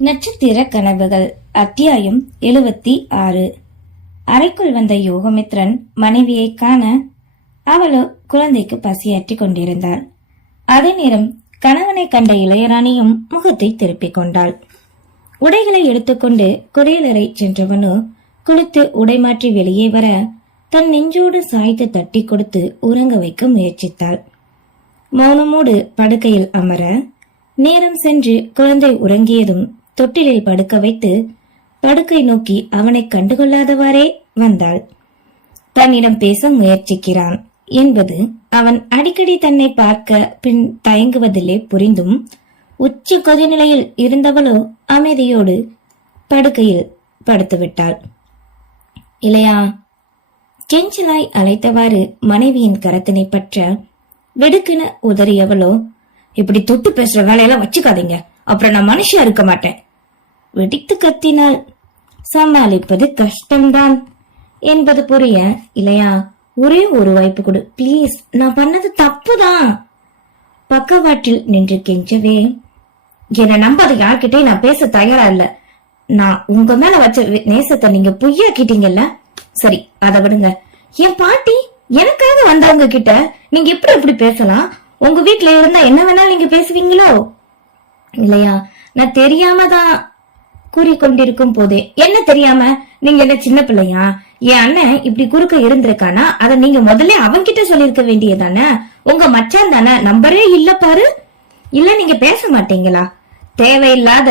நட்சத்திர கனவுகள் அத்தியாயம் 76. அறைக்குள் வந்த யோகமித்ரன் மனைவியை காண அவளோ குழந்தைக்கு பசியாற்றிக் கொண்டிருந்தாள். அதே நேரம் கணவனை கண்ட இளையராணியும் முகத்தை திருப்பிக் கொண்டாள். உடைகளை எடுத்துக்கொண்டு குளியலறை சென்றவனோ குளித்து உடை மாற்றி வெளியே வர தன் நெஞ்சோடு சாய்த்து தட்டி கொடுத்து உறங்க வைக்க முயற்சித்தாள். மௌனமோடு படுக்கையில் அமர நேரம் சென்று குழந்தை உறங்கியதும் தொட்டிலில் படுக்க வைத்து படுக்கை நோக்கி அவனை கண்டுகொள்ளாதவாறே வந்தாள். தன்னிடம் பேச முயற்சிக்கிறான் என்பது அவன் அடிக்கடி தன்னை பார்க்க பின் தயங்குவதிலே புரிந்தும் உச்ச கொதிநிலையில் இருந்தவளோ அமைதியோடு படுக்கையில் படுத்துவிட்டாள். இல்லையா? கெஞ்சலாய் அழைத்தவாறு மனைவியின் கரத்தினை பற்ற வெடுக்கென உதறியவளோ, இப்படி தொட்டு பேசுற வேலையெல்லாம் வச்சுக்காதீங்க, அப்புறம் நான் மனுஷியா இருக்க மாட்டேன். வெடித்து கத்தினாள். சமாளிப்பது கஷ்டம்தான் என்பது புரிய, இல்லையா, ஒரே ஒரு வாய்ப்பு கொடு பிளீஸ், நான் பண்ணது தப்புதான். பக்கவாட்டில் நின்று கெஞ்சவே, என்ன நம்பாத யார்கிட்டே நான் பேச தயாரா இல்ல. நான் உங்க மேல வச்ச நேசத்தை நீங்க பொய்யாக்கிட்டீங்கல்ல. சரி, அதை விடுங்க. என் பாட்டி எனக்காக வந்தவங்க கிட்ட நீங்க எப்படி பேசலாம்? உங்க வீட்டுல இருந்தா என்ன வேணாலும் நீங்க பேசுவீங்களோ? இல்லையா, நான் தெரியாம தான் கூறிக்கொண்டிருக்கும் போதே, என்ன தெரியாம? நீங்க என்ன சின்ன பிள்ளையா? என் அண்ணன் இப்படி குறுக்க இருந்திருக்கானா, அத நீங்க முதல்ல அவன்கிட்ட சொல்லிருக்க வேண்டியதானே. உங்க மச்சான் தானே, நம்பரே இல்ல பாரு. இல்ல நீங்க பேச மாட்டீங்களா? தேவையில்லாத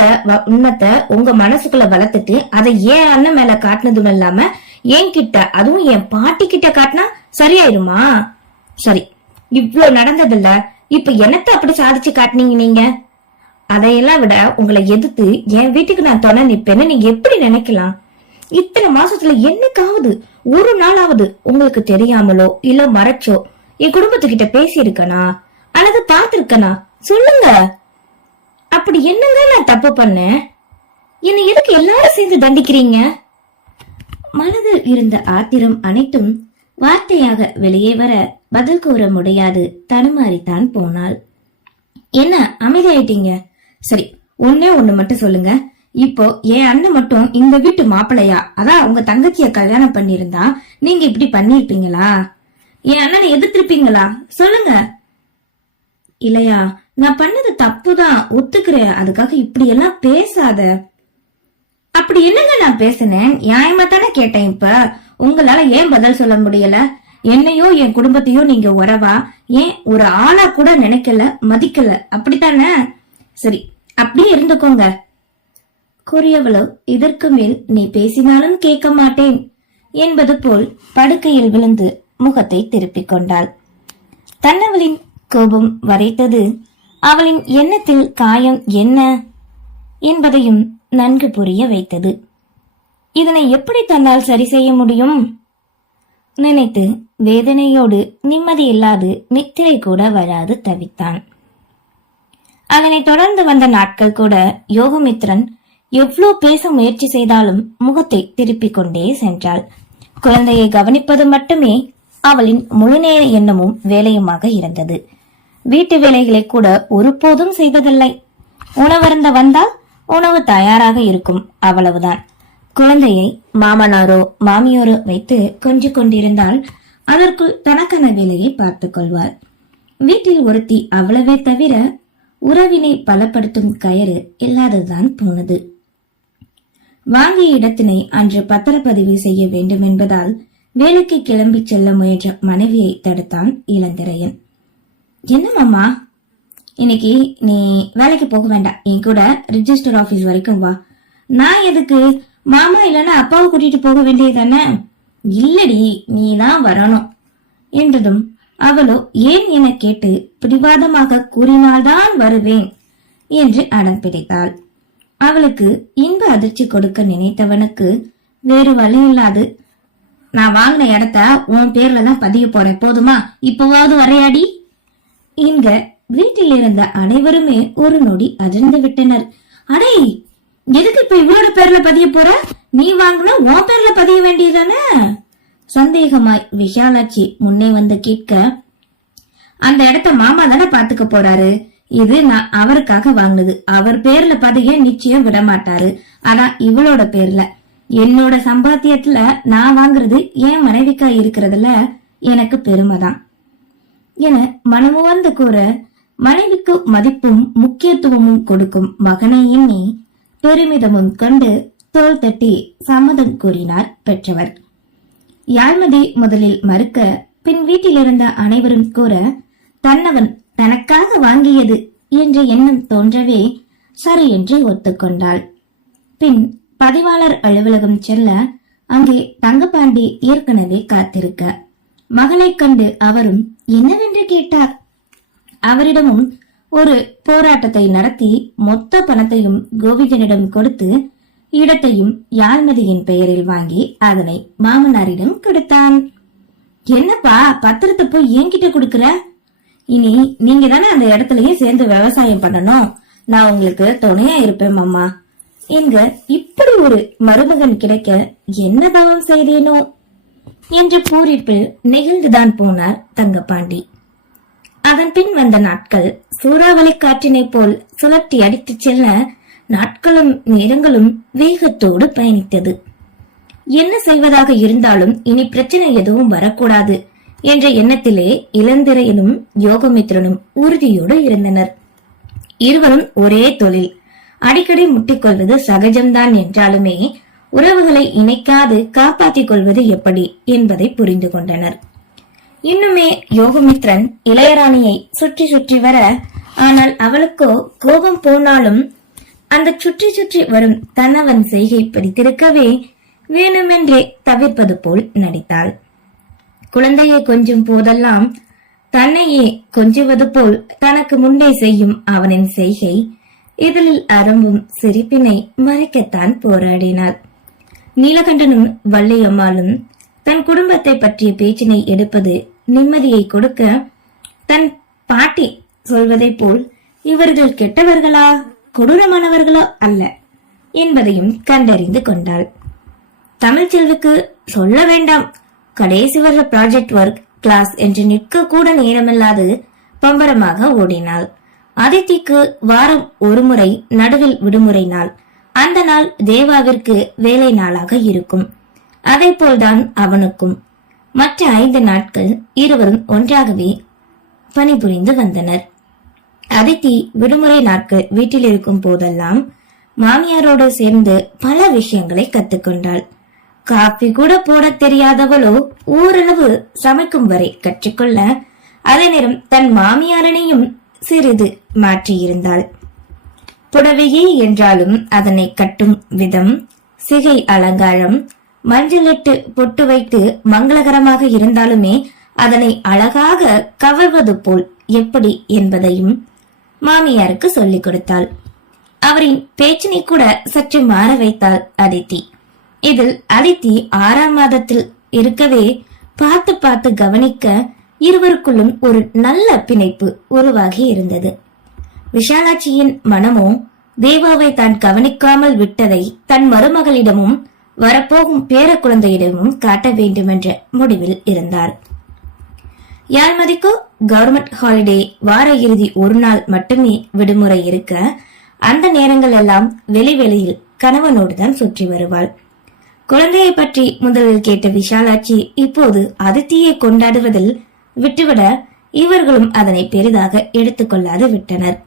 உண்மத்தை உங்க மனசுக்குள்ள வளர்த்துட்டு அதை என் அண்ணன் மேல காட்டினதும் இல்லாம என்கிட்ட, அதுவும் என் பாட்டி கிட்ட காட்டினா சரியாயிருமா? சரி, இவ்ளோ நடந்ததில்ல, இப்ப என்னத்த அப்படி சாதிச்சு காட்டினீங்க நீங்க? அதையெல்லாம் விட உங்களை எதிர்த்து என் வீட்டுக்கு நான் துணை நிப்பேன்னு நீங்க எப்படி நினைக்கலாம்? இத்தனை மாசத்துல என்னைக்காவது ஒரு நாளாவது உங்களுக்கு தெரியாமலோ இல்ல மறைச்சோ என் குடும்பத்துக்கிட்ட பேசி இருக்கனா அல்லது பாத்திருக்கனா? சொல்லுங்க. அப்படி என்னங்க நான் தப்பு பண்ணேன்? என்னை எதுக்கு எல்லாரும் சேர்ந்து தண்டிக்கிறீங்க? மனதில் இருந்த ஆத்திரம் அனைத்தும் வார்த்தையாக வெளியே வர பதில் கூற முடியாது தடுமாறித்தான் போனாள். என்ன அமைதியாயிட்டீங்க? சரி, ஒன்னே ஒண்ணு மட்டும் சொல்லுங்க. இப்போ என் அண்ணன் மட்டும் இந்த வீட்டு மாப்பிள்ளையா, அதான் உங்க தங்கச்சிய கல்யாணம் பண்ணிருந்தா நீங்க இப்படி பண்ணிருப்பீங்களா? என் அண்ணனை எதிர்த்திருப்பீங்களா? சொல்லுங்க. இல்லையா, நான் பண்ணது தப்புதான் ஒத்துக்கிறேன், அதுக்காக இப்படி எல்லாம் பேசாத. அப்படி என்னங்க நான் பேசினேன்? நியாயமா தானே கேட்டேன். இப்ப உங்களால ஏன் பதில் சொல்ல முடியல? என்னையோ என் குடும்பத்தையோ நீங்க உறவா, ஏன் ஒரு ஆளா கூட நினைக்கல, மதிக்கல, அப்படித்தானே? சரி, அப்படியே இருந்துக்கோங்க. கூறியவளோ, இதற்கு மேல் நீ பேசினாலும் கேட்க மாட்டேன் என்பது போல் படுக்கையில் விழுந்து முகத்தை திருப்பிக் கொண்டாள். தன்னவளின் கோபம் வரைத்தது அவளின் எண்ணத்தில் காயம் என்ன என்பதையும் நன்கு புரிய வைத்தது. இதனை எப்படி தன்னால் சரி செய்ய முடியும் நினைத்து வேதனையோடு நிம்மதியில்லாது நித்திரை கூட வராது தவித்தான். அதனை தொடர்ந்து வந்த நாட்கள் கூட யோகமித்ரன் எவ்வளவு பேச முயற்சி செய்தாலும் முகத்தை திருப்பிக் கொண்டே சென்றாள். குழந்தையை கவனிப்பது மட்டுமே அவளின் முழுநேர எண்ணமும் வேலையுமாக இருந்தது. வீட்டு வேலைகளை கூட ஒருபோதும் செய்வதில்லை. உணவருந்த வந்தால் உணவு தயாராக இருக்கும், அவ்வளவுதான். குழந்தையை மாமனாரோ மாமியாரோ வைத்து கொஞ்சிக் கொண்டிருந்தால் அதற்குள் தனக்கான வேலையை பார்த்துக் கொள்வார். வீட்டில் ஒருத்தி அவ்வளவே தவிர உறவினை பலப்படுத்தும் கயறு இல்லாததுதான் போனது. வாங்கிய இடத்தினை அன்று பத்திரப்பதிவு செய்ய வேண்டும் என்பதால் வேலைக்கு கிளம்பி செல்ல முயன்ற மனைவியை தடுத்தான் இளந்திரையன். என்ன மாமா, இன்னைக்கு நீ வேலைக்கு போக வேண்டாம், என் கூட ரிஜிஸ்டர் ஆபீஸ் வரைக்கும் வா. நான் எதுக்கு? மாமா இல்லன்னா அப்பாவை கூட்டிட்டு போக வேண்டியதானே? இல்லடி, நீ தான் வரணும் என்றதும் அவளோ ஏன் என கேட்டு பிடிவாதமாக கூறினால்தான் வருவேன் என்று அடம் பிடித்தாள். அவளுக்கு இன்ப அதிர்ச்சி கொடுக்க நினைத்தவனுக்கு வேறு வழி இல்லாது, நான் வாங்கின இடத்த உன் பேர்ல தான் பதிய போறேன், போதுமா? இப்பவாவது வரையாடி என்க வீட்டில் இருந்த அனைவருமே ஒரு நொடி அதிர்ந்து விட்டனர். அடே, எதுக்கு இப்ப இவளோட பேர்ல பதிய போற? நீ வாங்கின உன் பேர்ல பதிய வேண்டியதானே? சந்தேகமாய் விஷாலாட்சி முன்னே வந்து கேட்க, அந்த இடத்த மாமா தானே பாத்துக்க போறாரு, இது நான் அவருக்காக வாங்கினது. அவர் பேர்ல பதிய நிச்சயம் விட மாட்டாரு. ஆனா இவளோட பேர்ல என்னோட சம்பாத்தியத்துல நான் வாங்குறது என் மனைவிக்கா இருக்கிறதுல எனக்கு பெருமைதான் என மனமுவந்து கூற, மனைவிக்கு மதிப்பும் முக்கியத்துவமும் கொடுக்கும் மகனை எண்ணி பெருமிதமும் கொண்டு தோள் தட்டி சம்மதம் கூறினார் பெற்றவர். யாழ்மதி முதலில் மறுக்க, பின் வீட்டிலிருந்த அனைவரும் கூற, தன்னவன் தனக்காக வாங்கியது என்ற எண்ணம் தோன்றவே சரி என்று ஒத்துக்கொண்டாள். பின் பதிவாளர் அலுவலகம் செல்ல அங்கே தங்கப்பாண்டி ஏற்கனவே காத்திருக்க, மகளை கண்டு அவரும் என்னவென்று கேட்டார். அவரிடமும் ஒரு போராட்டத்தை நடத்தி மொத்த பணத்தையும் கோவிந்தனிடம் கொடுத்து இடத்தையும் யாழ்மதியின் பெயரில் வாங்கி அதனை மாமனாரிடம் கொடுத்தான். என்னப்பா பத்திரத்தை போய் என்கிட்ட கொடுக்கற? இனி நீங்க தானே அந்த இடத்துலயும் சேர்ந்து விவசாயம் பண்ணணும். நான் உங்களுக்கு துணையா இருப்பேன் மாமா என்க இப்படி ஒரு மருமகன் கிடைக்க என்ன தவம் செய்தேனோ என்ற பூரிப்பில் நெகிழ்ந்துதான் போனார் தங்கப்பாண்டி. அதன் பின் வந்த நாட்கள் சூறாவளி காற்றினை போல் சுழற்றி அடித்துச் செல்ல நாட்களும் நேரங்களும் வேகத்தோடு பயணித்தது. என்ன செய்வதாக இருந்தாலும் இனி பிரச்சனை எதுவும் வரக்கூடாது என்ற எண்ணத்திலே இளந்திரையனும் யோகமித்ரனும் உறுதியோடு இருந்தனர். இருவரும் ஒரே தொழில், அடிக்கடி முட்டிக்கொள்வது சகஜம்தான் என்றாலுமே உறவுகளை இணைக்காது காப்பாற்றிக் கொள்வது எப்படி என்பதை புரிந்து கொண்டனர். இன்னுமே யோகமித்ரன் இளையராணியை சுற்றி சுற்றி வர, ஆனால் அவளுக்கோ கோபம் போனாலும் அந்த சுற்றி சுற்றி வரும் தன்னவன் செய்கை பிடித்திருக்கவே வேணுமென்றே தவிர்ப்பது போல் நடித்தாள். குழந்தையை கொஞ்சும் போதெல்லாம் தன்னையே கொஞ்சுவது போல் தனக்கு முன்னே செய்யும் அவனின் செய்கை இதழில் அரும்பும் சிரிப்பினை மறைக்கத்தான் போராடினாள். நீலகண்டனும் வள்ளியம்மாளும் தன் குடும்பத்தை பற்றிய பேச்சினை எடுப்பது நிம்மதியை கொடுக்க, தன் பாட்டி சொல்வதை போல் இவர்கள் கெட்டவர்களா கொடூரமானவர்களோ அல்ல என்பதையும் கண்டறிந்து கொண்டாள். தமிழ்ச்செல்விக்கு சொல்ல வேண்டாம், கடைசி வருஷ ப்ராஜெக்ட் ஒர்க் கிளாஸ் என்று நிற்க கூட நேரமில்லாது பம்பரமாக ஓடினாள். அதித்திக்கு வாரம் ஒரு முறை நடுவில் விடுமுறை நாள். அந்த நாள் தேவாவிற்கு வேலை நாளாக இருக்கும். அதை போல்தான் அவனுக்கும். மற்ற 5 நாட்கள் இருவரும் ஒன்றாகவே பணிபுரிந்து வந்தனர். அதித்தி விடுமுறை நாட்கள் வீட்டில் இருக்கும் போதெல்லாம் மாமியாரோடு சேர்ந்து பல விஷயங்களை கத்துக்கொண்டாள். காபி கூட போட தெரியாதவளோ ஓரளவு சமைக்கும் வரை கற்றுக்கொள்ள அதே நேரம் தன் மாமியாரனையும் சிறிது மாற்றியிருந்தாள். புடவையே என்றாலும் அதனை கட்டும் விதம், சிகை அலங்காரம், மஞ்சளிட்டு பொட்டு வைத்து மங்களகரமாக இருந்தாலுமே அதனை அழகாக கவர்வது போல் எப்படி என்பதையும் மாமியாருக்கு சொல்லிக் கொடுத்தாள். அவரின் பேச்சினை கூட சற்று மாற வைத்தாள் அதித்தி. இதில் அதித்தி 6ஆம் மாதத்தில் இருக்கவே பார்த்து பார்த்து கவனிக்க இருவருக்குள்ளும் ஒரு நல்ல பிணைப்பு உருவாகி இருந்தது. விஷாலாட்சியின் மனமோ தேவாவை தான் கவனிக்காமல் விட்டதை தன் மருமகளிடமும் வரப்போகும் பேர குழந்தையிடமும் காட்ட வேண்டுமென்ற முடிவில் இருந்தார். யாழ்மதிக்கோ கவர்மெண்ட் ஹாலிடே வார இறுதி ஒரு நாள் மட்டுமே விடுமுறை இருக்க, அந்த நேரங்கள் எல்லாம் வெளியில் கணவனோடு தான் சுற்றி வருவாள். குழந்தையை பற்றி முதலில் கேட்ட விஷாலாட்சி இப்போது அதித்தியை கொண்டாடுவதில் விட்டுவிட இவர்களும் அதனை பெரிதாக எடுத்துக்கொள்ளாது விட்டனர்.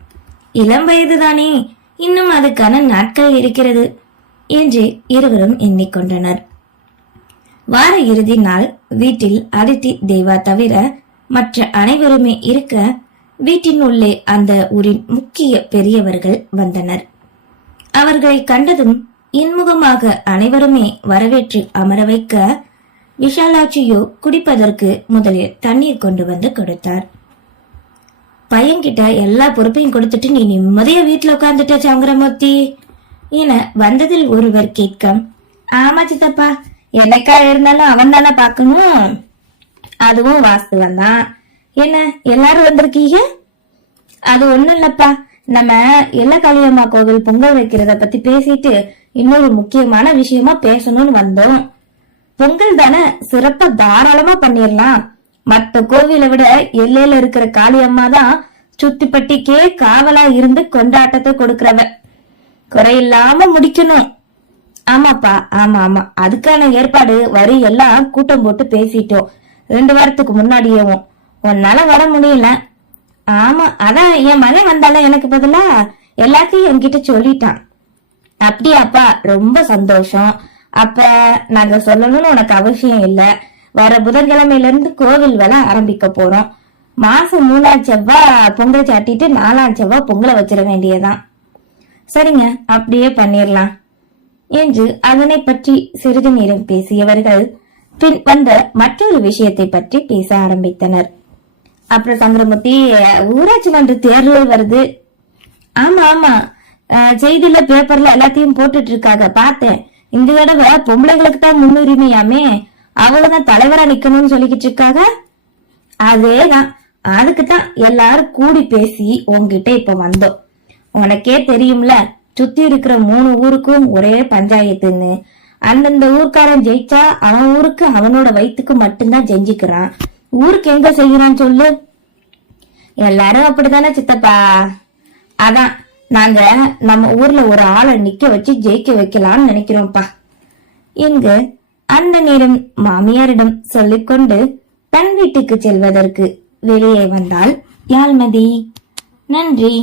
இளம் வயதுதானே, இன்னும் அதுக்கான நாட்கள் இருக்கிறது என்று இருவரும் எண்ணிக்கொண்டனர். வார இறுதி நாள் வீட்டில் அதித்தி தேவா தவிர மற்ற அனைவருமே இருக்க, வீட்டின் உள்ளே அந்த ஊரின் முக்கிய பெரியவர்கள் வந்தனர். அவர்களை கண்டதும் இன்முகமாக அனைவருமே வரவேற்று அமர வைக்க, விஷாலாட்சியோ குடிப்பதற்கு முதலில் தண்ணீர் கொண்டு வந்து கொடுத்தார். பையன்கிட்ட எல்லா பொறுப்பையும் கொடுத்துட்டு நீ நிம்மதியா வீட்டுல உட்கார்ந்துட்ட சங்கரமூர்த்தி என வந்ததில் ஒருவர் கேட்க, ஆமா சித்தப்பா, என்னைக்கா இருந்தாலும் அவன் தானே பாக்கணும், அதுவும் வாஸ்தவம் தான். என்ன எல்லாரும் வந்திருக்கீங்க? அது ஒண்ணும் இல்லப்பா, நம்ம எல்லக்காளியம்மா கோவில் பொங்கல் வைக்கிறத பத்தி பேசிட்டு இன்னொரு முக்கியமான விஷயமா பேசணும்னு வந்தோம். பொங்கல் தானே, சிறப்பா தாராளமா பண்ணிடலாம். மத்த கோவிலை விட எல்லையில இருக்கிற காளியம்மா தான் சுத்திப்பட்டிக்கே காவலா இருந்து கொண்டாட்டத்தை கொடுக்கறவ. குறையில்லாம முடிக்கணும். ஆமாப்பா, ஆமா ஆமா, அதுக்கான ஏற்பாடு வரி எல்லாம் கூட்டம் போட்டு பேசிட்டோம் 2 வாரத்துக்கு முன்னாடியேவும். உன்னால வர முடியல. ஆமா, அதான் என் மகன் வந்தால எனக்கு பதிலா எல்லாத்தையும் என்கிட்ட சொல்லிட்டான். அப்படியாப்பா, ரொம்ப சந்தோஷம். அப்ப நாங்க சொல்லணும்னு உனக்கு அவசியம் இல்ல. வர புதன்கிழமையில இருந்து கோவில் வேலை ஆரம்பிக்க போறோம். மாசம் 3ஆம் செவ்வாய் பொங்கல் சாட்டிட்டு 4ஆம் செவ்வாய் பொங்கலை வச்சிட வேண்டியதான். சரிங்க, அப்படியே பண்ணிரலாம் என்று அதனை பற்றி சிறிது நேரம் பேசியவர்கள் பின் வந்த மற்றொரு விஷயத்தை பற்றி பேச ஆரம்பித்தனர். அப்புறம் சங்கரமூர்த்தி, ஊராட்சி மன்ற தேர்தல் வருது. ஆமா ஆமா, செய்தியில பேப்பர்ல எல்லாத்தையும் போட்டுட்டு இருக்காங்க, பார்த்தேன். இந்த தடவை பொம்பளைங்களுக்கு தான் முன்னுரிமையாமே, அவங்கதான் தலைவரா நிக்கணும்னு சொல்லிக்கிட்டு இருக்காங்க. அதேதான், அதுக்குதான் எல்லாரும் கூடி பேசி உங்ககிட்ட இப்ப வந்தோம். உனக்கே தெரியும்ல, சுத்தி இருக்கிற 3 ஊருக்கும் ஒரே பஞ்சாயத்துன்னு. அந்தந்த ஊர்க்காரன் ஜெயிச்சா அவன் ஊருக்கு அவனோட வயிற்றுக்கு மட்டும்தான் செஞ்சுக்கிறான். ஊருக்கு எங்க செய்யறான்னு சொல்லு. எல்லாரும் அப்படித்தானே சித்தப்பா. அதான் நாங்க நம்ம ஊர்ல ஒரு ஆளை நிக்க வச்சு ஜெயிக்க வைக்கலாம்னு நினைக்கிறோம்ப்பா எங்க அந்த நேரம் மாமியாரிடம் சொல்லிக்கொண்டு தன் வீட்டுக்கு செல்வதற்கு வெளியே வந்தாள் யாழ்மதி. நன்றி.